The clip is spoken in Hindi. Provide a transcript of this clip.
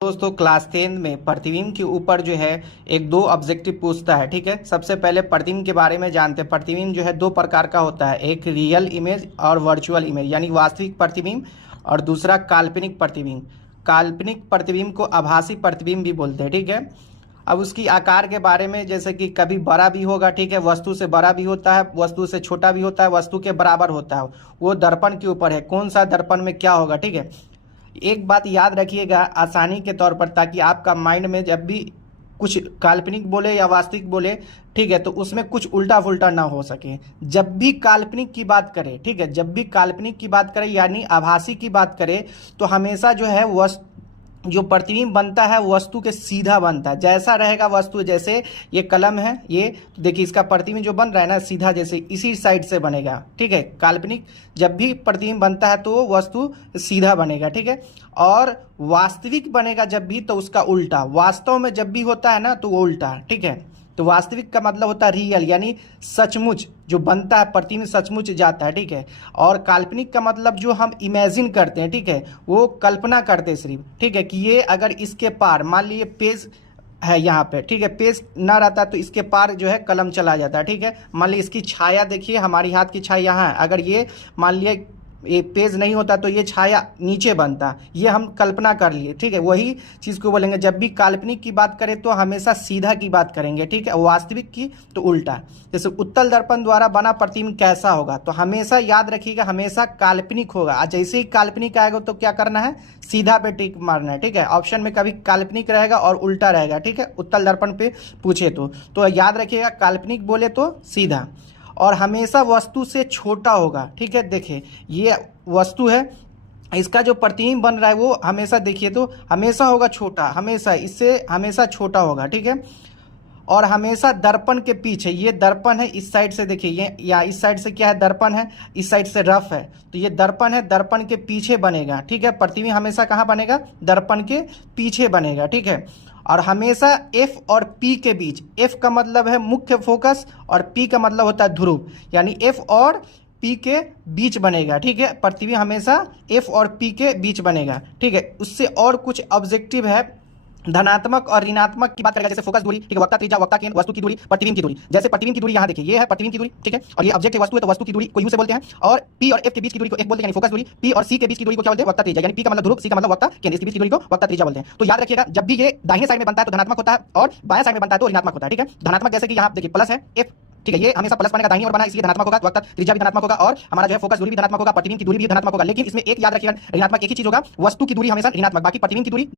दोस्तों क्लास 10 में प्रतिबिंब के ऊपर जो है एक दो ऑब्जेक्टिव पूछता है। ठीक है, सबसे पहले प्रतिबिंब के बारे में जानते हैं। प्रतिबिंब जो है दो प्रकार का होता है, एक रियल इमेज और वर्चुअल इमेज यानी वास्तविक प्रतिबिंब, और दूसरा काल्पनिक प्रतिबिंब। काल्पनिक प्रतिबिंब को आभासी प्रतिबिंब भी बोलते हैं। ठीक है, अब उसकी आकार के बारे में, जैसे कि कभी बड़ा भी होगा, ठीक है, वस्तु से बड़ा भी होता है, वस्तु से छोटा भी होता है, वस्तु के बराबर होता है। वो दर्पण के ऊपर है, कौन सा दर्पण में क्या होगा। ठीक है, एक बात याद रखिएगा आसानी के तौर पर, ताकि आपका माइंड में जब भी कुछ काल्पनिक बोले या वास्तविक बोले, ठीक है, तो उसमें कुछ उल्टा फुल्टा ना हो सके। जब भी काल्पनिक की बात करें, ठीक है, जब भी काल्पनिक की बात करें यानी आभासी की बात करें, तो हमेशा जो है जो प्रतिबिंब बनता है वस्तु के सीधा बनता है। जैसा रहेगा वस्तु, जैसे ये कलम है, ये देखिए इसका प्रतिबिंब जो बन रहा है ना, सीधा जैसे इसी साइड से बनेगा। ठीक है, काल्पनिक जब भी प्रतिबिंब बनता है तो वस्तु सीधा बनेगा। ठीक है, और वास्तविक बनेगा जब भी, तो उसका उल्टा। वास्तव में जब भी होता है ना तो वो उल्टा। ठीक है, तो वास्तविक का मतलब होता है रियल, यानी सचमुच जो बनता है प्रतिबिंब सचमुच जाता है। ठीक है, और काल्पनिक का मतलब जो हम इमेजिन करते हैं, ठीक है, वो कल्पना करते हैं सिर्फ। ठीक है, कि ये अगर इसके पार मान लीजिए पेज है यहाँ पे, ठीक है, पेज ना रहता तो इसके पार जो है कलम चला जाता है। ठीक है, मान लीजिए इसकी छाया देखिए, हमारी हाथ की छाया यहाँ है, अगर ये मान लिए ये पेज नहीं होता तो ये छाया नीचे बनता, ये हम कल्पना कर लिए। ठीक है, वही चीज़ को बोलेंगे। जब भी काल्पनिक की बात करें तो हमेशा सीधा की बात करेंगे। ठीक है, वास्तविक की तो उल्टा। जैसे उत्तल दर्पण द्वारा बना प्रतिबिंब कैसा होगा, तो हमेशा याद रखिएगा हमेशा काल्पनिक होगा। आज जैसे ही काल्पनिक आएगा तो क्या करना है, सीधा पे टिक मारना है। ठीक है, ऑप्शन में कभी काल्पनिक रहेगा और उल्टा रहेगा। ठीक है, उत्तल दर्पण पे पूछे तो याद रखिएगा काल्पनिक बोले तो सीधा, और हमेशा वस्तु से छोटा होगा। ठीक है, देखिए ये वस्तु है, इसका जो प्रतिबिंब बन रहा है वो हमेशा देखिए तो हमेशा होगा छोटा, हमेशा इससे हमेशा छोटा होगा। ठीक है, और हमेशा दर्पण के पीछे, ये दर्पण है इस साइड से, देखिए ये या इस साइड से क्या है, दर्पण है, इस साइड से रफ है, तो ये दर्पण है, दर्पण के पीछे बनेगा। ठीक है, प्रतिबिंब हमेशा कहाँ बनेगा, दर्पण के पीछे बनेगा। ठीक है, और हमेशा F और P के बीच, F का मतलब है मुख्य फोकस और P का मतलब होता है ध्रुव, यानी F और P के बीच बनेगा। ठीक है, प्रतिबिंब हमेशा F और P के बीच बनेगा। ठीक है, उससे और कुछ ऑब्जेक्टिव है, धनात्मक और ऋणात्मक की बात करेगा, जैसे फोकस दूरी, ठीक है, वक्ता त्रिज्या, वक्ता केंद्र, वस्तु की दूरी, प्रतिबिंब की दूरी। जैसे प्रतिबिंब की दूरी यहाँ देखिए, ये है प्रतिबिंब की दूरी। ठीक है, और ये ऑब्जेक्ट है, वस्तु है, तो वस्तु की दूरी को यू से बोलते हैं, और P और F के बीच की दूरी को एक बोलते हैं, यानी फोकस दूरी। P और C के बीच की दूरी को क्या बोलते हैं, वक्ता त्रिज्या, यानी P का मतलब ध्रुव, C का मतलब वक्ता केंद्र, इसके बीच की दूरी को वक्ता त्रिज्या बोलते हैं। तो याद रखिएगा जब भी ये दाहिने साइड में बनता है तो धनात्मक होता है, और बाएं साइड में बनता है तो ऋणात्मक होता है। ठीक है, धनात्मक जैसे कि यहाँ देखिए प्लस है F, ठीक है, ये हमेशा प्लस बनेगा, दाहिनी ओर बना इसलिए धनात्मक होगा, वक्ता त्रिज्या भी धनात्मक होगा, और हमारा जो है फोकस दूरी भी धनात्मक होगा, प्रतिबिंब की दूरी भी धनात्मक होगा। लेकिन इसमें एक याद रखिएगा, ऋणात्मक एक ही चीज होगा, वस्तु की दूरी हमेशा ऋणात्मक, बाकी प्रतिबिंब की दूरी